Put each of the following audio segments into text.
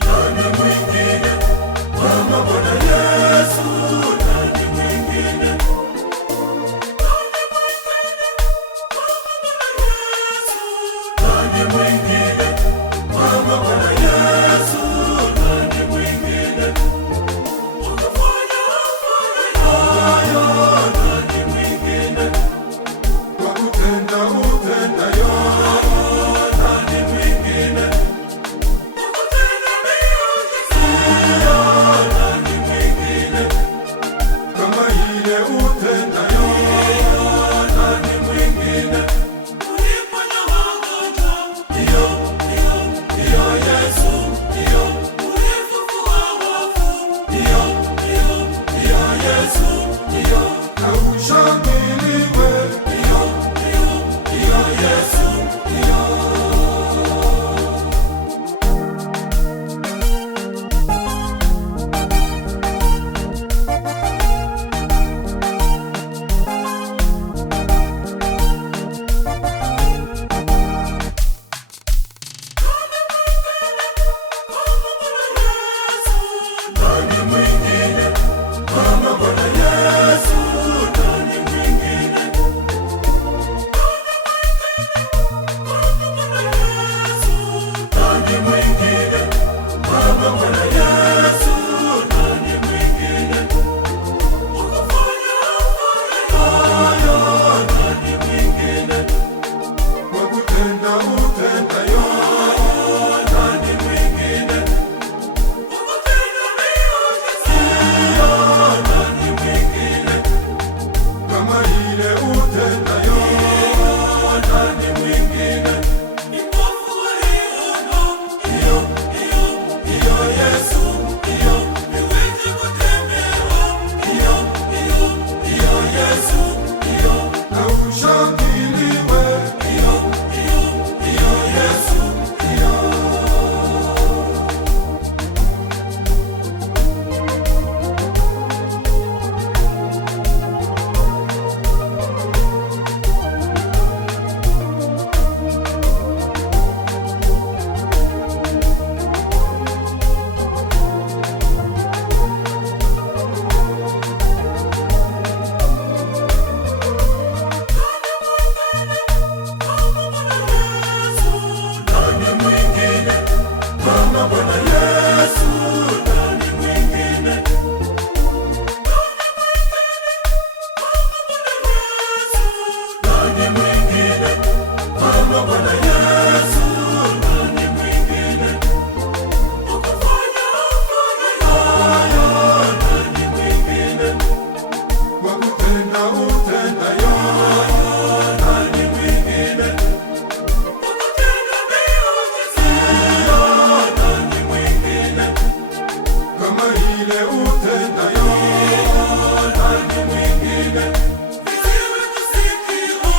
Nani mwingine kama Bwana Yesu? Nani mwingine? Nani mwingine kama Bwana Yesu? Nani mwingine? Ukafanya hayo, nani mwingine? Kwa kutenda utendayo, nani mwingine? Ukatenda miujiza, nani mwingine? Kama ile utendayo, nani mwingine? Uliponya wagonjwa, iyo Yesu, iyo. Ulifufua wafu, iyo Yesu, iyo. Na ushangiliwe, iyo Yesu, iyo. Nani mwingine kama Bwana Yesu? Nani mwingine? Nani mwingine kama Bwana Yesu? Nani mwingine? Ukafanya hayo, nani mwingine? Kwa kutenda utendayo, nani mwingine? Ukatenda miujiza, nani mwingine? Kama ile utendayo, nani mwingine? Vipofu waliona, iyo Yesu, iyo. Viwete kutembea, iyo Yesu, iyo. Na ushangiliwe, iyo Yesu, iyo. Nani mwingine kama Bwana Yesu? Nani mwingine? Nani mwingine kama Bwana Yesu? Nani mwingine? Ukafanya hayo, nani mwingine? Kwa kutenda utendayo, nani mwingine? Ukatenda miujiza, nani mwingine? Kama ile utendayo, nani mwingine? Viziwi kusikia,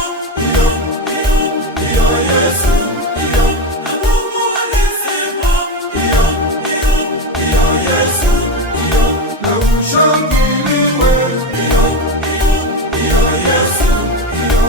iyo Yesu, iyo. Na bubu walisema, iyo Yesu, iyo. Na ushangiliwe, iyo Yesu, iyo.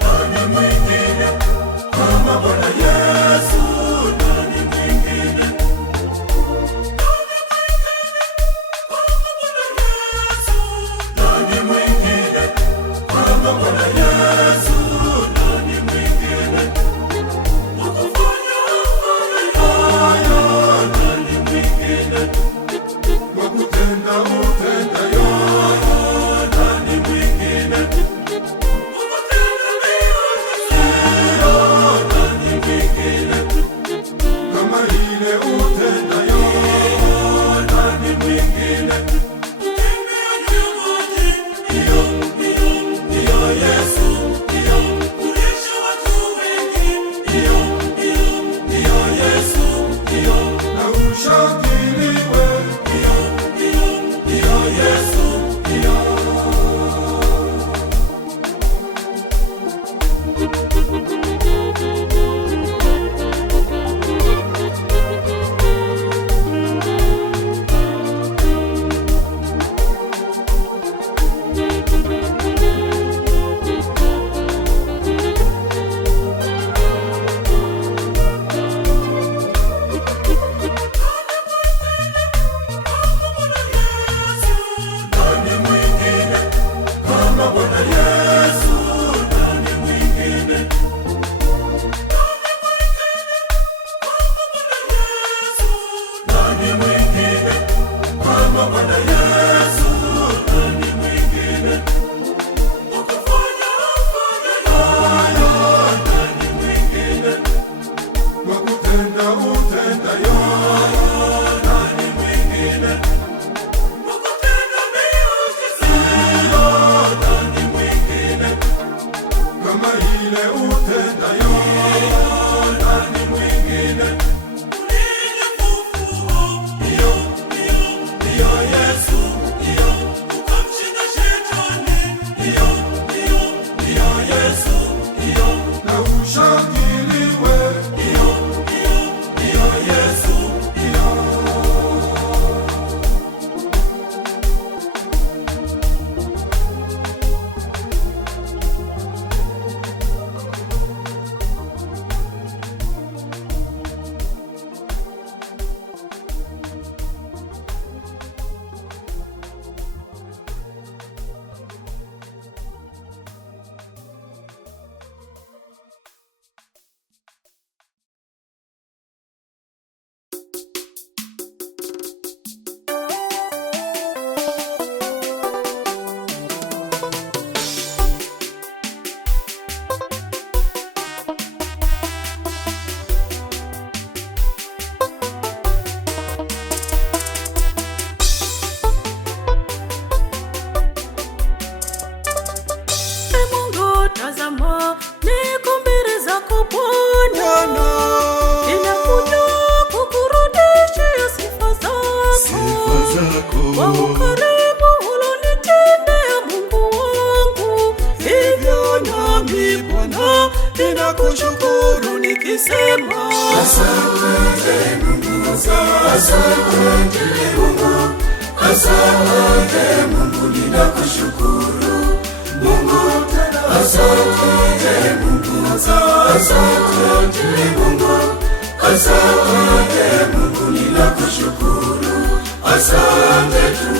Nani mwingine kama Bwana Yesu? Nani mwingine? Nani mwingine kama Bwana Yesu? Nani mwingine? Ukafanya hayo, nani mwingine? Kwa kutenda utendayo, nani mwingine? Ukatenda miujiza, nani mwingine? Kama ile utendayo, nani mwingine? Kutembea juu ya maji, iyo Yesu, iyo. Kulisha watu wengi, iyo Yesu, iyo. Na ushangiliwe, nani mwingine kama Bwana Yesu? Nani mwingine wakufanya hayo? Nani mwingine wakutenda utendayo? Nani mwingine wakutenda miujiza? Nani mwingine kama ile utendayo? Nani mwingine uliyefufuo? Ndiyo Yesu, ndiyo ukamshinda shetani. Ndiyo Yesu, ndiyo na ushangiliwe. Ndiyo Yesu, ndiyo. Tazama, niko mbele zako Bwana, ninakuja kukurudishia sifa zako kwa ukarimu ulonitendea Mungu wangu. Hivyo nami Bwana ninakushukuru nikisema asante Mungu, asante Mungu, asante Mungu, ninakushukuru Mungu. Asante Mungu, asante Mungu, asante Mungu, ninakushukuru. Asante tu